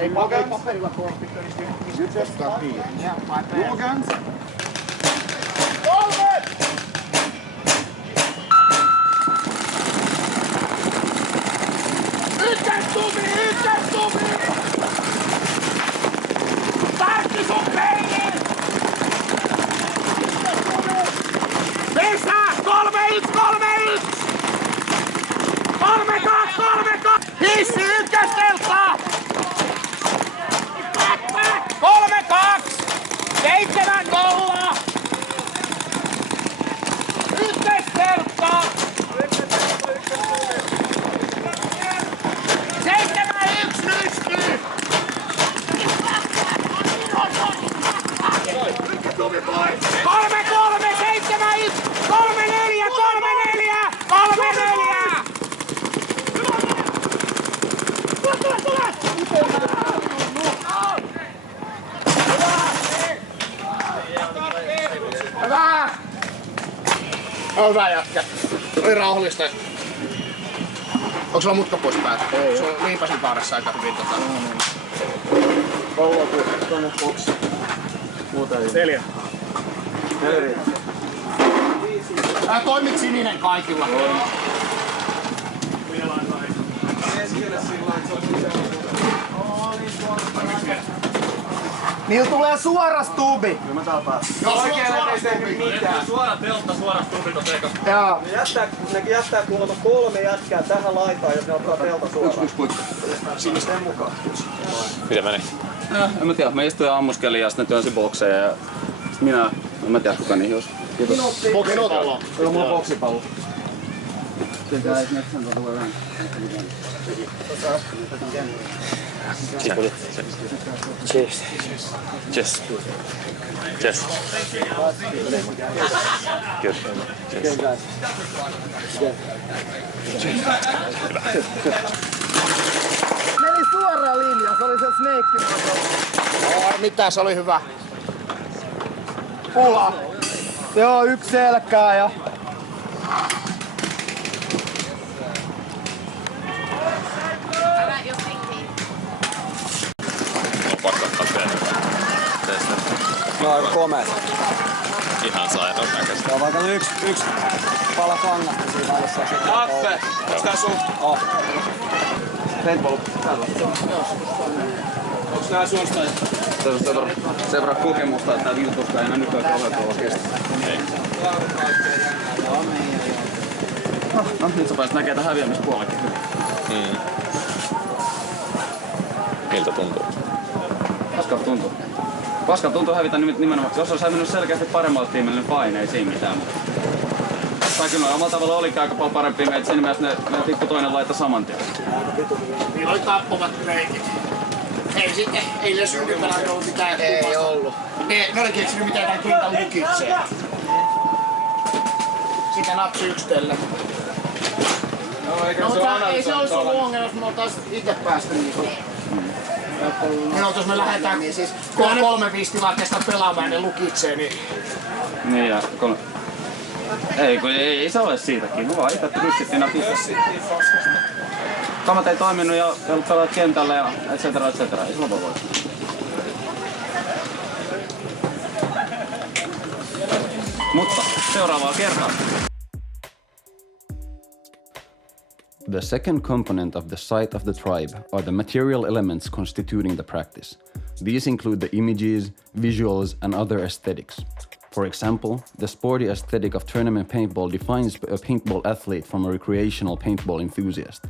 Ei paperilla korpittu, niin you just got me. Yeah, my bad. Your guns? Kolme! Yhteistuumi! Tartti sun peiliin! Lisää! 3-1! 3-2! Hissi ykkösteltaa! 3-2! 7-0! Ykkösteltaa! 7-1 lystyy! Tumi pois! 3-3! 7-1! 3-4! 3-4! Hyvä! Hyvä jätkä. Oli rauhallista. Onko sulla mutka pois päältä? Ei. Sulla on liipasin kaaressa aika hyvin Pallo tuonne boksiin. Muuta ei. 4. Toimit sininen kaikilla. Niillä tulee suora stubi. Kyllä mä tapaan. Suora stubi. Suora teltta, suora stubi tuossa eikä. Joo. Ne jättää kuulemma 3 jätkää tähän laitaan ja ne ottaa teltta suoraan. Yksi puikko. Sinisten mukaan. Miten meni? En mä tiedä, mä istuin ja ammuskelin ja sitten ne työnsi bokseja ja sit minä, en mä tiedä kuka niihin olisi. Kiitos. Boksipallo. Kyllä mulla on boksipallo. Tietää, että metsän tulee vähän. Cheers. Cheers. Cheers. Good. Cheers. Meni suora linja, se oli se snake. Mitä, se oli hyvä. Pula. Joo, 1 selkää ja... Ne on aika komeet. Ihan sairaan näköistä. Tää on vaikka yksi pala kangasta siinä välissä. Affe! Onks tää sun? Paintball. Onks tää sun tai? Sen verran kokemusta, että tää viltuska ei enää nykyään kauhean tuolla kestä. Ei. No nyt sä pääsit näkee tän häviämispuolekin. Miltä tuntuu? Paskalta tuntuu. Paskalta tuntuu hävitä nimenomaan. Jos olisi hävinnyt selkeästi paremmalle tiimille, niin fine, ei siinä mitään. Tai kyllä omalla tavalla oli aika paljon parempia meitä. Siinä mielessä ne tippu toinen laittaa saman tien. Niillä oli tappuvat reikit. Ei ne synnypelät ollut mitään. Ei ollut. Ne oli keksinyt mitään tämän kentän lukitseen. Sitä napsi yksitellen. Ei se olisi ollut ongelma, jos me oltais itse päästä niinku. No, jos me lähdetään niin siis 3-5 tilanteesta pelaamaan ja ne lukitsee, niin... Niin ja ei se ole siitäkin. Me vaan itse ryssittiin napista. Kamat ei toiminut ja pelaat kentällä ja et cetera. Ei sulla voi voittaa. Mutta seuraavaa kertaa. The second component of the site of the tribe are the material elements constituting the practice. These include the images, visuals, and other aesthetics. For example, the sporty aesthetic of tournament paintball defines a paintball athlete from a recreational paintball enthusiast.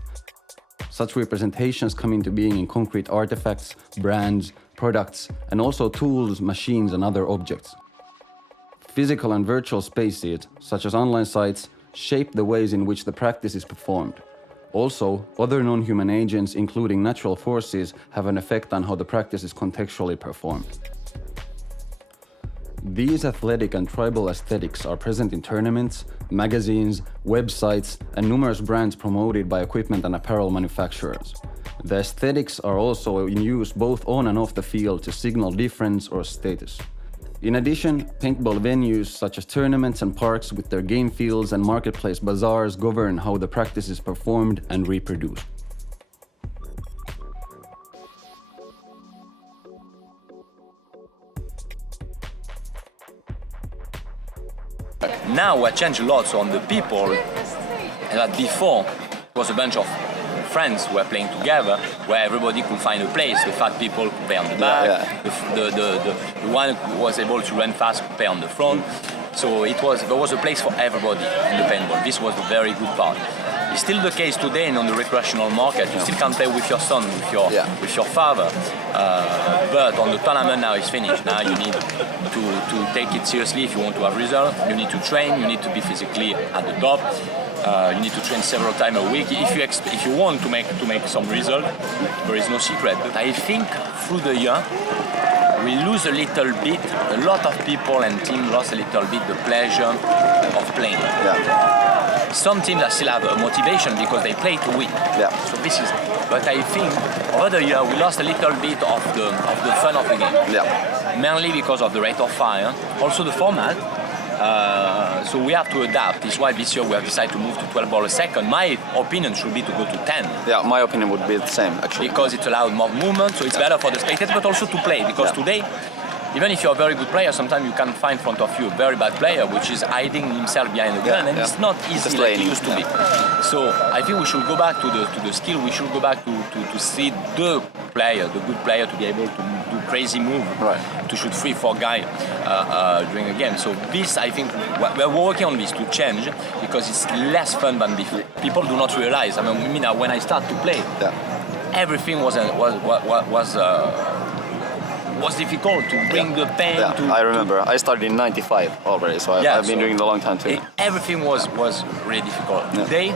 Such representations come into being in concrete artifacts, brands, products, and also tools, machines, and other objects. Physical and virtual spaces, such as online sites, shape the ways in which the practice is performed. Also, other non-human agents, including natural forces, have an effect on how the practice is contextually performed. These athletic and tribal aesthetics are present in tournaments, magazines, websites, and numerous brands promoted by equipment and apparel manufacturers. The aesthetics are also in use both on and off the field to signal difference or status. In addition, paintball venues such as tournaments and parks with their game fields and marketplace bazaars govern how the practice is performed and reproduced. now what changed a lot so on the people, that before it was a bunch of friends who were playing together, where everybody could find a place. The fat people could play on the back, the one who was able to run fast could play on the front. So there was a place for everybody in the paintball. This was the very good part. It's still the case today, and on the recreational market, you still can play with your son, with your father. But on the tournament now it's finished. Now you need to take it seriously if you want to have results. You need to train. You need to be physically at the top. You need to train several times a week if you want to make some result. There is no secret. But I think through the year we lose a little bit. A lot of people and teams lost a little bit the pleasure of playing. Yeah. Some teams still have a motivation because they play to win. Yeah. So this is. But I think over the year we lost a little bit of the fun of the game. Yeah. Mainly because of the rate of fire, also the format. So we have to adapt. This is why this year we have decided to move to 12 balls a second. My opinion should be to go to 10. Yeah, my opinion would be the same actually. Because it allows more movement, so it's better for the spectators, but also to play. Because today, even if you're a very good player, sometimes you can find in front of you a very bad player which is hiding himself behind the gun, and it's not easy like it used to be. So I think we should go back to the skill. We should go back to see the good player to be able to do crazy move, to shoot 3-4 guys during a game. So this, I think, we're working on this to change because it's less fun than before. People do not realize. I mean, when I start to play, everything was difficult to bring the pain. Yeah, I remember. I started in '95 already, so I've been doing it a long time too. Everything was really difficult. Today,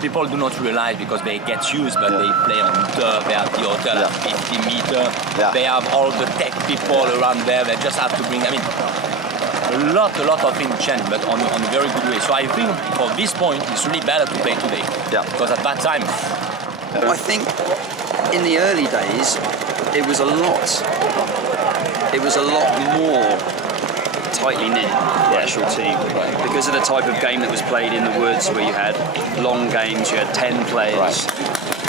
people do not realize because they get used, but they play on turf, they have the hotel at 50 meters, they have all the tech people around there, they just have to bring, I mean, a lot of things change, but on a very good way. So I think for this point, it's really better to play today. Yeah. Because at that time... I think in the early days, it was a lot more tightly knit, the actual team, because of the type of game that was played in the woods, where you had long games, you had 10 players,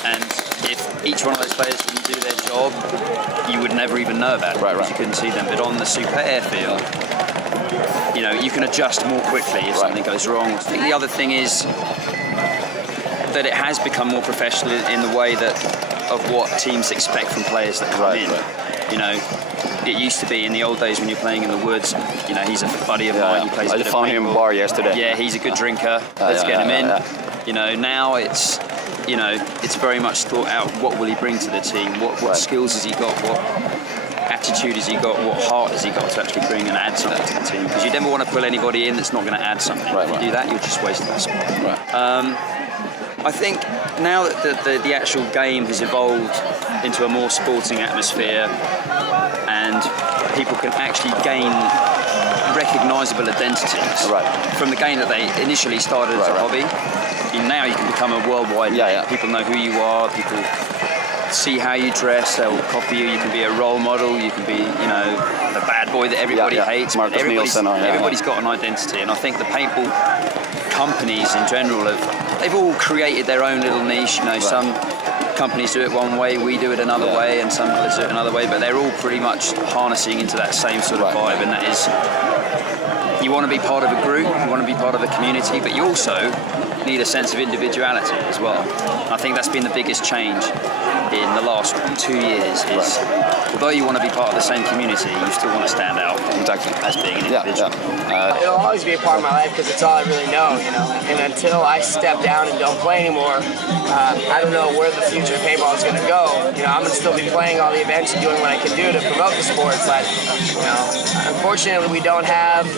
and if each one of those players didn't do their job, you would never even know about it, because you couldn't see them. But on the super airfield, you know, you can adjust more quickly if something goes wrong. I think the other thing is that it has become more professional in the way that of what teams expect from players that come in. You know, it used to be in the old days when you're playing in the woods, you know, he's a buddy of mine, he plays a bit of paintball. I found him in a bar yesterday. Yeah, he's a good drinker, let's get him in. You know, now it's, you know, it's very much thought out, what will he bring to the team, what skills has he got, what attitude has he got, what heart has he got to actually bring and add something to the team. Because you never want to pull anybody in that's not going to add something. If you do that, you're just wasting that spot. I think now that the actual game has evolved into a more sporting atmosphere and people can actually gain recognisable identities from the game that they initially started as a hobby, now you can become a worldwide name. People know who you are, people see how you dress, they'll copy you, you can be a role model, you can be, you know, the bad boy that everybody hates. Everybody's got an identity, and I think the paintball companies in general they've all created their own little niche. You know, some companies do it one way, we do it another way, and some others do it another way, but they're all pretty much harnessing into that same sort of vibe, and that is, you want to be part of a group, you want to be part of a community, but you also need a sense of individuality as well. I think that's been the biggest change in the last 2 years is, although you want to be part of the same community, you still want to stand out as being an individual. It'll always be a part of my life because it's all I really know, you know. And until I step down and don't play anymore, I don't know where the future of paintball is going to go. You know, I'm going to still be playing all the events and doing what I can do to promote the sport, but, you know, unfortunately we don't have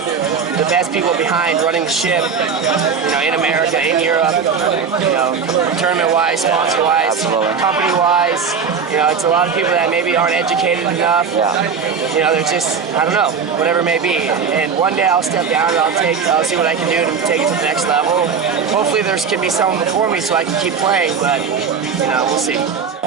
the best people behind running the ship, you know, in America, in Europe, you know, tournament-wise, sponsor-wise, company-wise. You know, it's a lot of people that maybe aren't educated enough. You know, they're just, I don't know, whatever it may be. And one day I'll step down and I'll see what I can do to take it to the next level. Hopefully there can be someone before me so I can keep playing, but, you know, we'll see.